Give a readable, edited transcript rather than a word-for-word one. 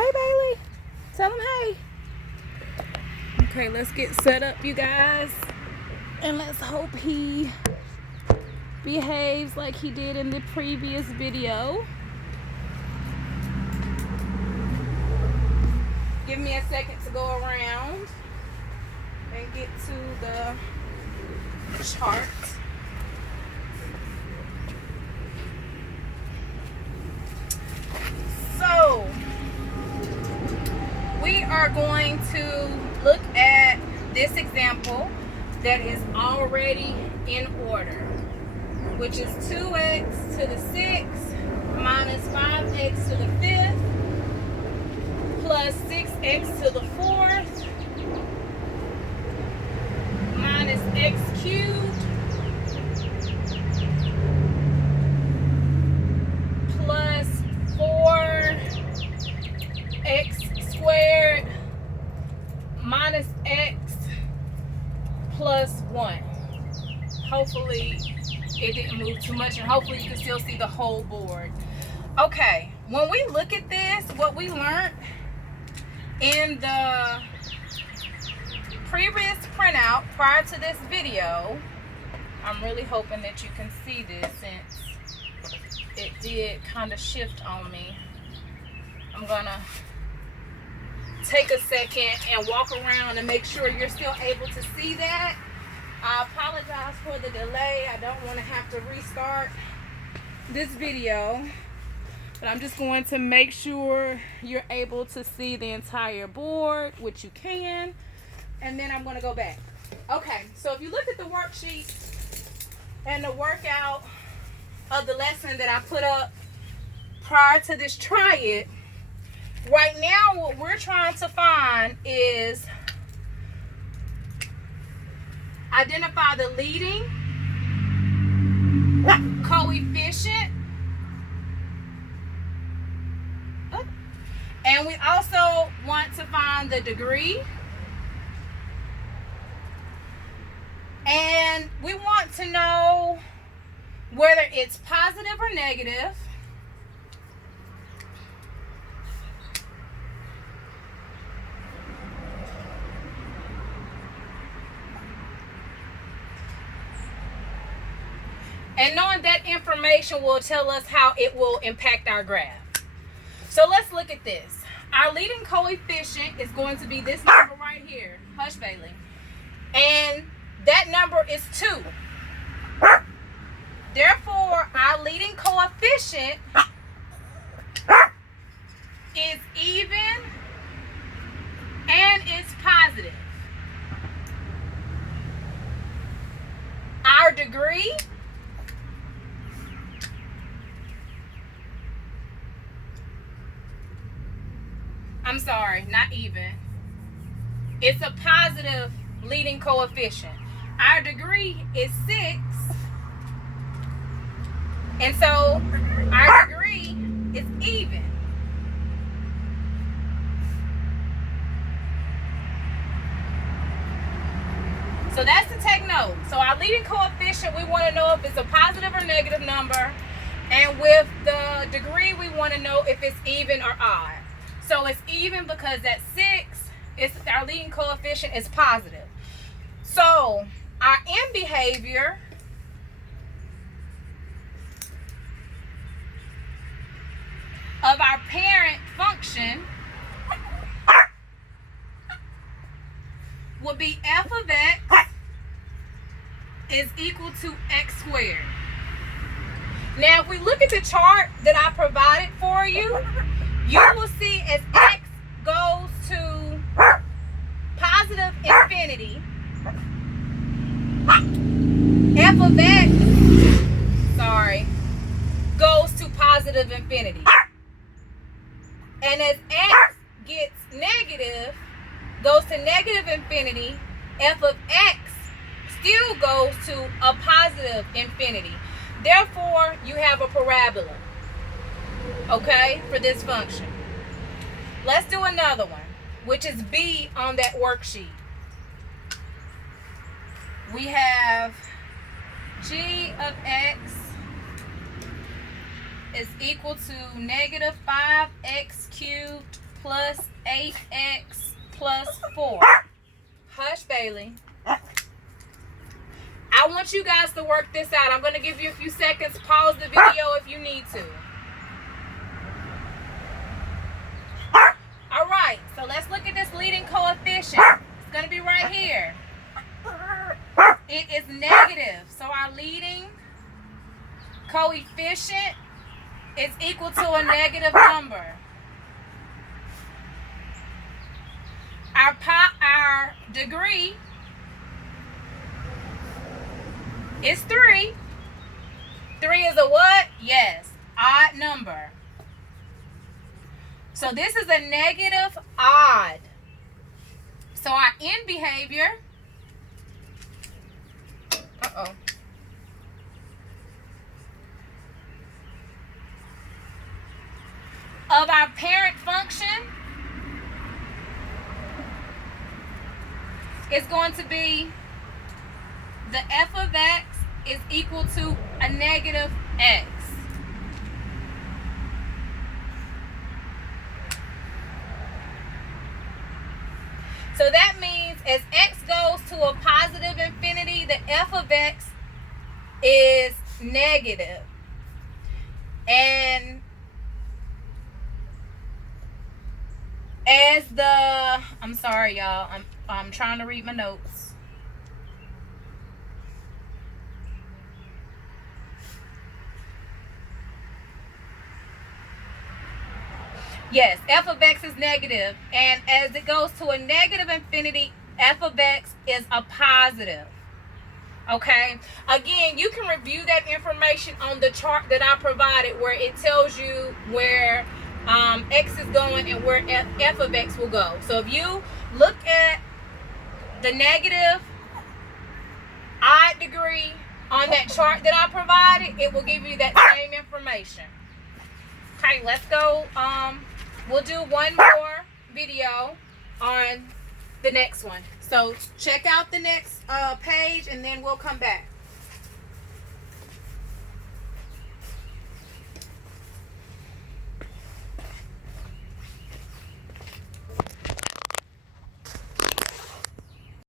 Hey, Bailey. Tell him hey. Okay, let's get set up, you guys. And let's hope he behaves like he did in the previous video. Give me a second to go around and get to the chart. So, we are going to look at this example that is already in order, which is 2x to the 6th minus 5x to the 5th plus 6x to the 4th minus x cubed plus 4x squared minus x plus 1. Hopefully it didn't move too much, and hopefully you can still see the whole board. Okay, when we look at this, what we learned in the previous printout prior to this video, I'm really hoping that you can see this since it did kind of shift on me. I'm gonna take a second and walk around and make sure you're still able to see that. I apologize for the delay. I don't want to have to restart this video, but I'm just going to make sure you're able to see the entire board, which you can, and then I'm going to go back. Okay, so if you look at the worksheet and the workout of the lesson that I put up prior to this try it, right now what we're trying to find is identify the leading coefficient, and we also want to find the degree, and we want to know whether it's positive or negative, and knowing that information will tell us how it will impact our graph. So let's look at this. Our leading coefficient is going to be this number right here. Hush, Bailey. And that number is 2. Therefore, our leading coefficient is even and is positive. Our degree not even. It's a positive leading coefficient. Our degree is 6. And so our degree is even. So that's to take note. So our leading coefficient, we want to know if it's a positive or negative number. And with the degree, we want to know if it's even or odd. So it's even because at 6, our leading coefficient is positive. So our end behavior of our parent function would be f of x is equal to x squared. Now, if we look at the chart that I provided for you, you will see as x goes to positive infinity, f of x, goes to positive infinity. And as x gets negative, goes to negative infinity, f of x still goes to a positive infinity. Therefore, you have a parabola, okay, for this function. Let's do another one, which is B on that worksheet. We have g of x is equal to negative 5x cubed plus 8x plus 4. Hush, Bailey. I want you guys to work this out. I'm going to give you a few seconds. Pause the video if you need to. All right, so let's look at this leading coefficient. It's going to be right here. It is negative. So our leading coefficient is equal to a negative number. Our degree is 3. 3 is a what? Yes, odd number. So this is a negative odd. So our end behavior, of our parent function is going to be the f of x is equal to a negative x. So that means as x goes to a positive infinity, the f of x is negative. And as the, I'm sorry y'all, I'm trying to read my notes. Yes, f of x is negative, and as it goes to a negative infinity, f of x is a positive. Okay, again, you can review that information on the chart that I provided where it tells you where x is going and where f of x will go. So if you look at the negative odd degree on that chart that I provided, it will give you that same information. Okay, let's go. We'll do one more video on the next one. So check out the next page and then we'll come back.